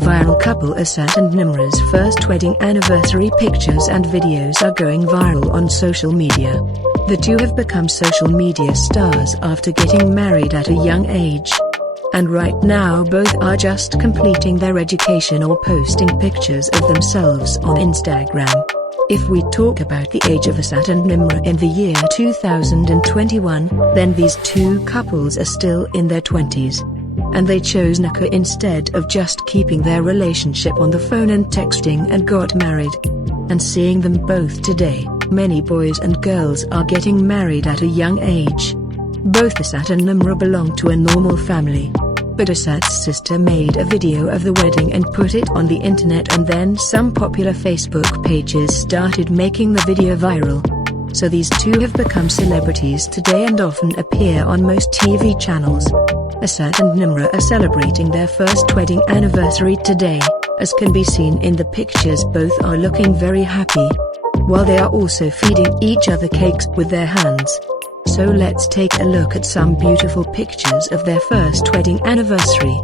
Viral couple Asad and Nimra's first wedding anniversary pictures and videos are going viral on social media. The two have become social media stars after getting married at a young age. And right now both are just completing their education or posting pictures of themselves on Instagram. If we talk about the age of Asad and Nimra in the year 2021, then these two couples are still in their 20s. And they chose nikah instead of just keeping their relationship on the phone and texting and got married. And seeing them both today, many boys and girls are getting married at a young age. Both Asad and Nimra belong to a normal family. But Asad's sister made a video of the wedding and put it on the internet, and then some popular Facebook pages started making the video viral. So these two have become celebrities today and often appear on most TV channels. Asad and Nimra are celebrating their first wedding anniversary today. As can be seen in the pictures, both are looking very happy, while they are also feeding each other cakes with their hands. So let's take a look at some beautiful pictures of their first wedding anniversary.